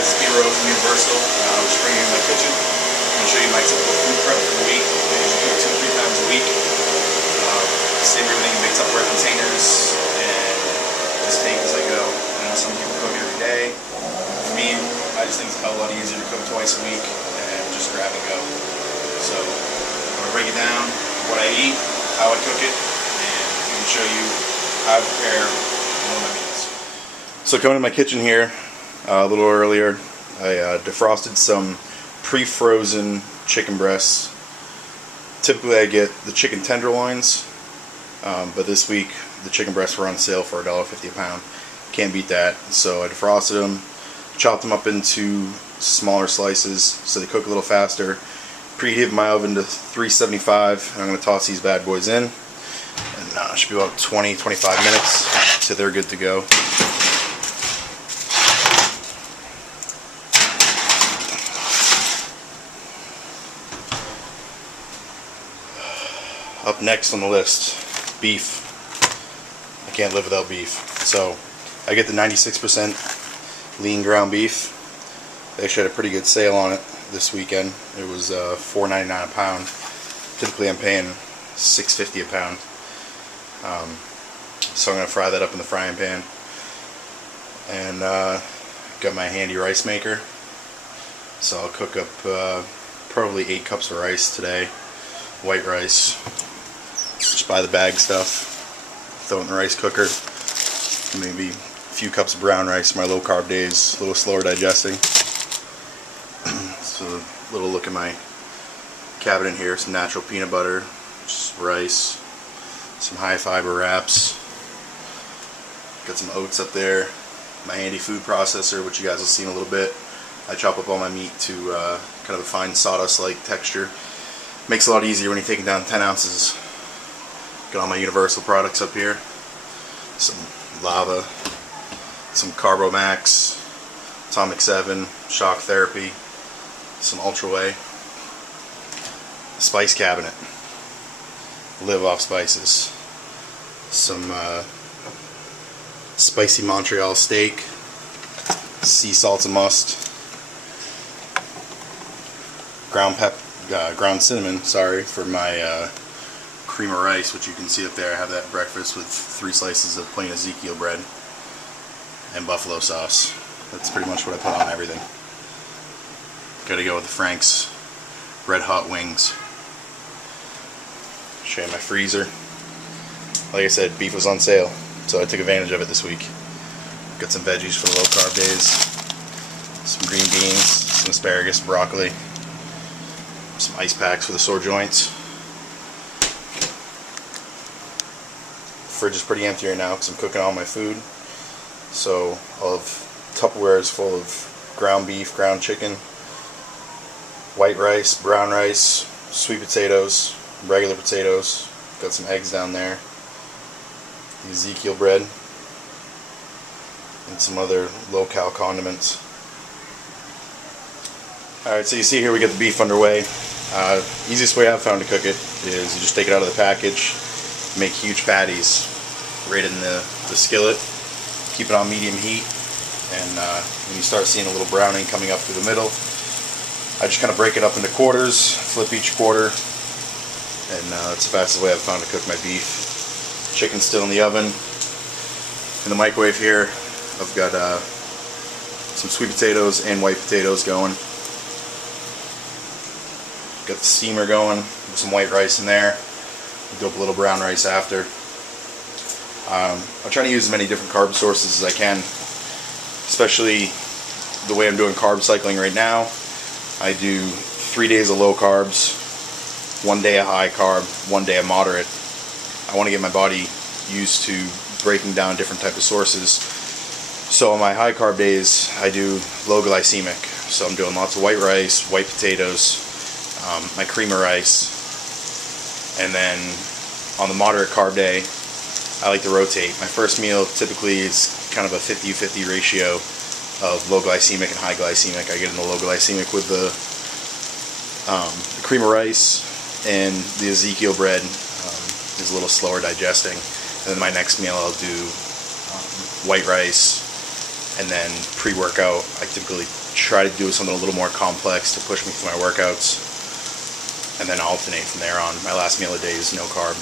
guys, it's Rowe from Universal. I'm just bringing you in my kitchen. I'm going to show you my typical food prep for the week. I usually cook 2 or 3 times a week. Save everything in mixed Tupperware containers and just take as I go. I know some people cook every day. For me, I just think it's a hell of a lot easier to cook twice a week and just grab and go. So I'm going to break it down, what I eat, how I cook it, and I'm going to show you how I prepare one of my meals. So coming to my kitchen here a little earlier, I defrosted some pre-frozen chicken breasts. Typically I get the chicken tenderloins, but this week the chicken breasts were on sale for $1.50 a pound. Can't beat that. So I defrosted them, chopped them up into smaller slices so they cook a little faster. Preheated my oven to 375, and I'm going to toss these bad boys in. And it should be about 20-25 minutes till they're good to go. Up next on the list, beef. I can't live without beef. So I get the 96% lean ground beef. They actually had a pretty good sale on it this weekend. It was $4.99 a pound. Typically I'm paying $6.50 a pound. So I'm going to fry that up in the frying pan. And got my handy rice maker. So I'll cook up probably 8 cups of rice today. White rice. Just buy the bag stuff. Throw it in the rice cooker. Maybe a few cups of brown rice for my low carb days. A little slower digesting. So a little look at my cabinet here. Some natural peanut butter, just rice, some high fiber wraps. Got some oats up there. My handy food processor, which you guys will see in a little bit. I chop up all my meat to kind of a fine sawdust-like texture. Makes it a lot easier when you're taking down 10 ounces. Got all my Universal products up here. Some lava, some Carbomax, Atomic 7, Shock Therapy, some Ultra Whey, spice cabinet, live off spices, some spicy Montreal steak, sea salt and must, ground cinnamon, sorry, for my cream of rice, which you can see up there. I have that breakfast with 3 slices of plain Ezekiel bread and buffalo sauce. That's pretty much what I put on everything. Gotta go with the Frank's red hot wings. Show you my freezer. Like I said, beef was on sale, so I took advantage of it this week. Got some veggies for the low carb days, some green beans, some asparagus, broccoli, some ice packs for the sore joints. The fridge is pretty empty right now because I'm cooking all my food. So all of Tupperware is full of ground beef, ground chicken, white rice, brown rice, sweet potatoes, regular potatoes. Got some eggs down there, the Ezekiel bread, and some other low-cal condiments. Alright, so you see here we get the beef underway. Easiest way I've found to cook it is you just take it out of the package, make huge patties right in the skillet, keep it on medium heat, and when you start seeing a little browning coming up through the middle, I just kind of break it up into quarters, flip each quarter, and that's the fastest way I've found to cook my beef. Chicken's still in the oven. In the microwave here, I've got some sweet potatoes and white potatoes going. Got the steamer going with some white rice in there. Do up a little brown rice after. I'm trying to use as many different carb sources as I can, especially the way I'm doing carb cycling right now. I do 3 days of low carbs, 1 day of high carb, 1 day of moderate. I want to get my body used to breaking down different types of sources. So on my high carb days, I do low glycemic. So I'm doing lots of white rice, white potatoes, my cream of rice, and then on the moderate carb day, I like to rotate. My first meal typically is kind of a 50-50 ratio of low glycemic and high glycemic. I get in the low glycemic with the cream of rice, and the Ezekiel bread is a little slower digesting. And then my next meal I'll do white rice, and then pre-workout I typically try to do something a little more complex to push me through my workouts, and then alternate from there on. My last meal of the day is no carb,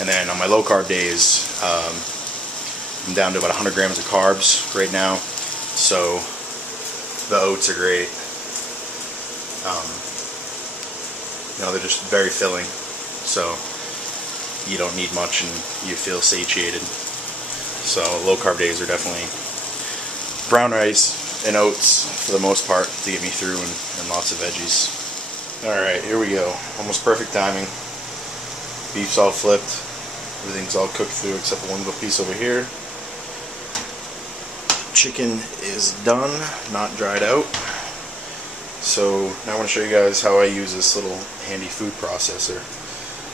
and then on my low carb days, I'm down to about 100 grams of carbs right now, so the oats are great. You know, they're just very filling, so you don't need much and you feel satiated. So low carb days are definitely brown rice and oats for the most part to get me through, and lots of veggies. Alright, here we go. Almost perfect timing. Beef's all flipped. Everything's all cooked through except for one little piece over here. Chicken is done, not dried out. So now I want to show you guys how I use this little handy food processor.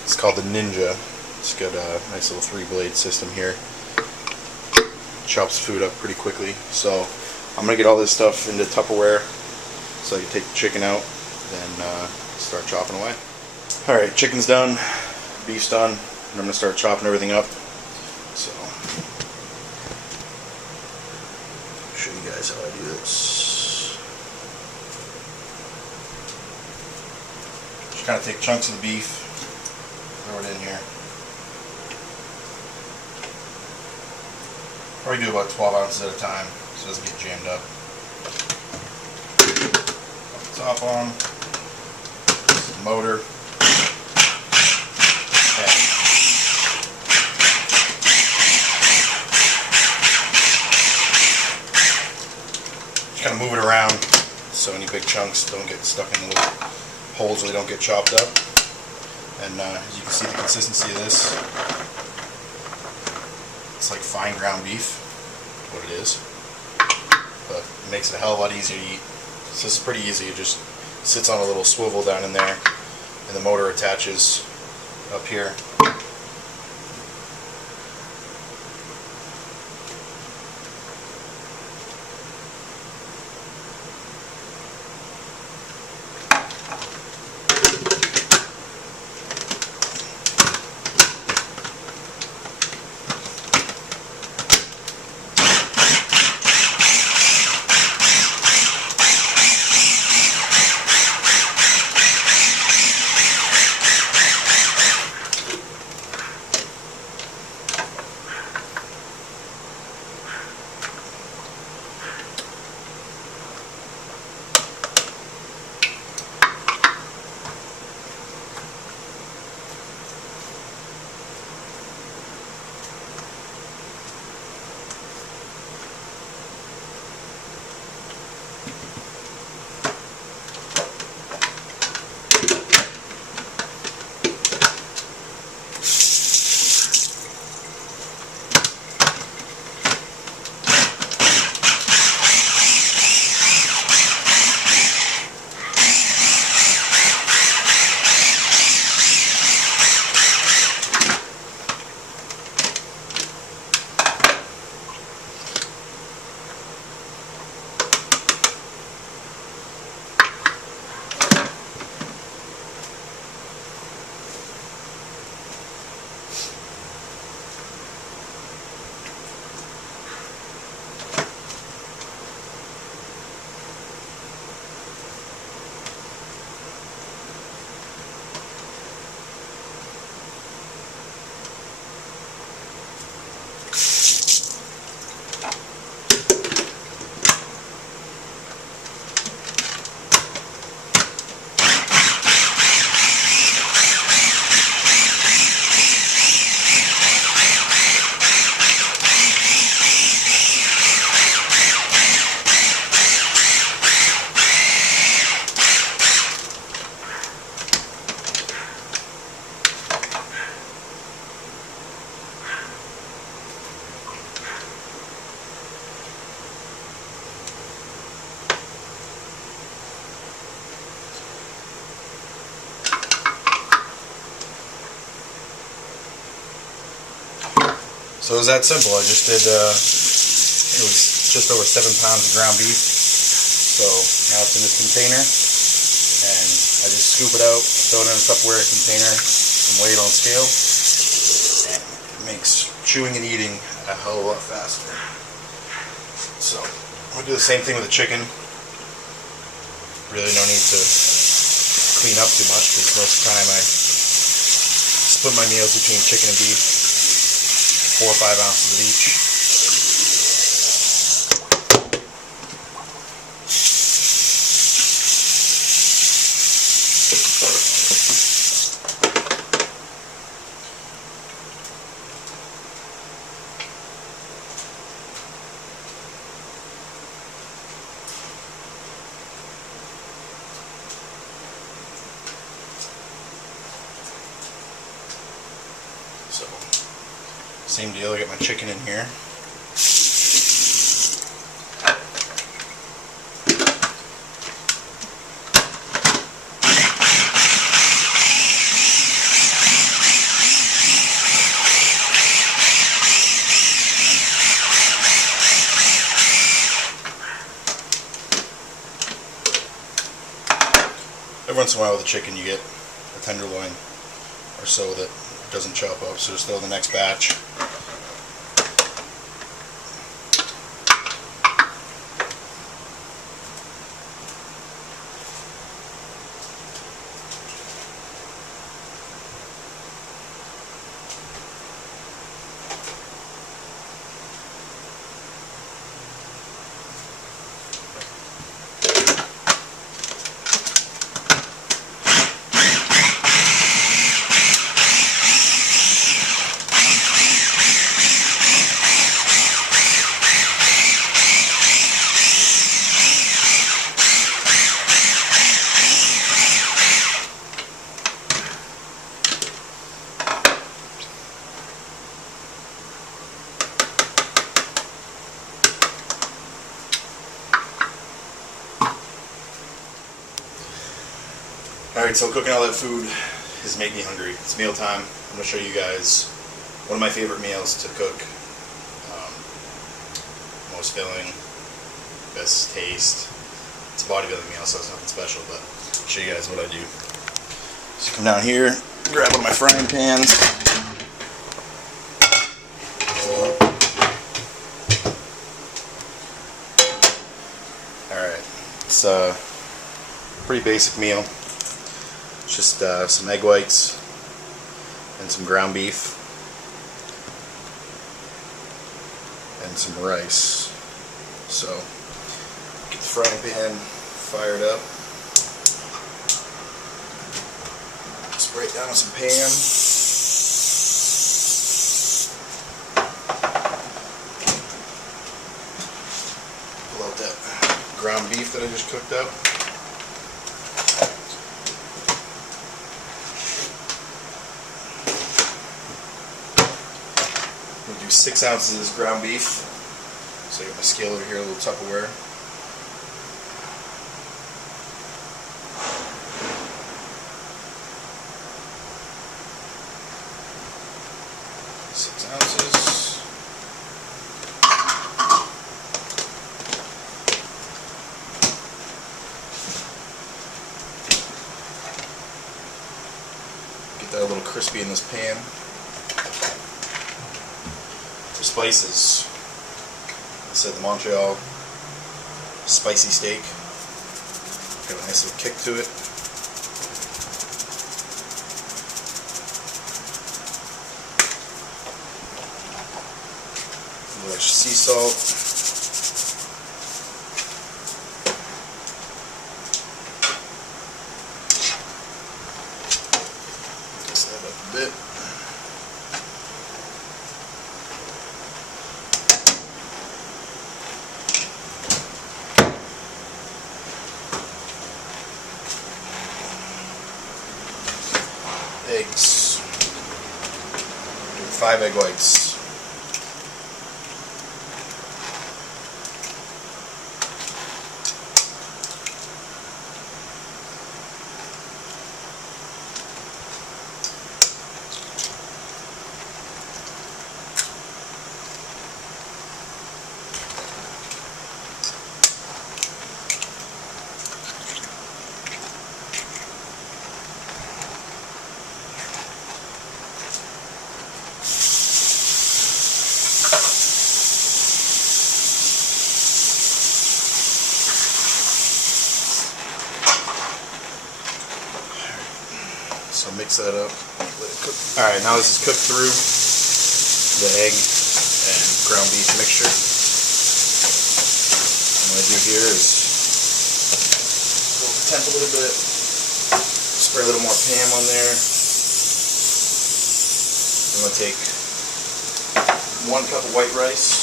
It's called the Ninja. It's got a nice little 3-blade system here. Chops food up pretty quickly. So I'm going to get all this stuff into Tupperware so I can take the chicken out and start chopping away. Alright, chicken's done, beef's done, and I'm going to start chopping everything up. So I'll show you guys how I do this. Just kind of take chunks of the beef, throw it in here. Probably do about 12 ounces at a time so it doesn't get jammed up. Put the top on, this is the motor, and just kind of move it around so any big chunks don't get stuck in the little holes where they don't get chopped up. And as you can see the consistency of this, it's like fine ground beef, what it is, but it makes it a hell of a lot easier to eat. So this is pretty easy. It just sits on a little swivel down in there, and the motor attaches up here. So it was that simple. I just did, it was just over 7 pounds of ground beef. So now it's in this container, and I just scoop it out, throw it in a Tupperware container, and weigh it on scale. And it makes chewing and eating a hell of a lot faster. So I'm going to do the same thing with the chicken. Really no need to clean up too much because most of the time I split my meals between chicken and beef, 4 or 5 ounces of each. So, same deal, I got my chicken in here. Every once in a while with the chicken you get a tenderloin or so that doesn't chop up, so just throw the next batch. Alright, so cooking all that food has made me hungry. It's mealtime. I'm going to show you guys one of my favorite meals to cook. Most filling, best taste. It's a bodybuilding meal, so it's nothing special, but I'll show you guys what I do. So come down here, grab one of my frying pans. Alright, it's a pretty basic meal. Just some egg whites and some ground beef and some rice. So get the frying pan fired up. Spray it down with some Pam. Pull out that ground beef that I just cooked up. I'm going to do 6 ounces of this ground beef. So I got my scale over here, a little Tupperware. Get that a little crispy in this pan. For spices, I said the Montreal spicy steak. Got a nice little kick to it. A little extra sea salt. Bit. Eggs. 5 egg whites. So mix that up. Let it cook. All right, now this is cooked through the egg and ground beef mixture. And what I do here is lower the temp a little bit, spray a little more Pam on there. I'm going to take 1 cup of white rice.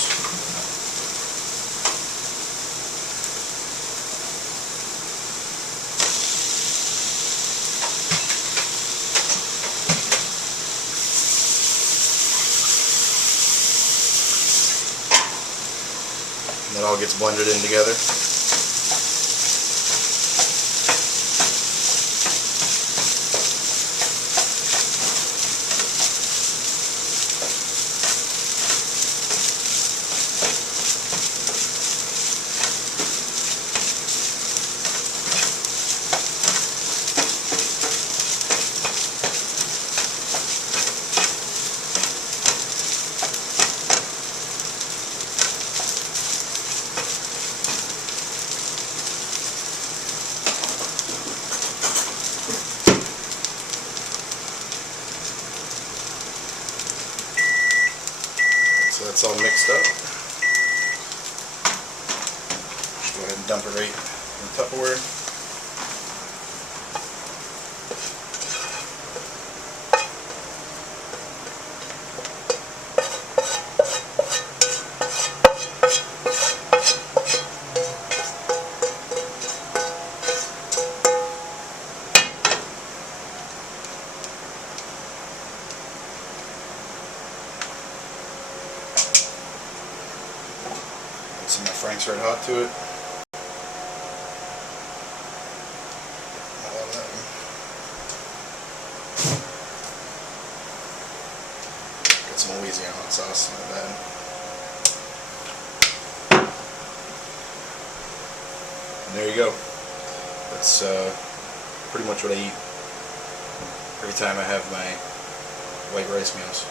And that all gets blended in together. So that's all mixed up. Just go ahead and dump it right in the Tupperware. Some of my Frank's Red Hot to it. I love that one. Got some Louisiana hot sauce, not bad. And there you go. That's pretty much what I eat every time I have my white rice meals.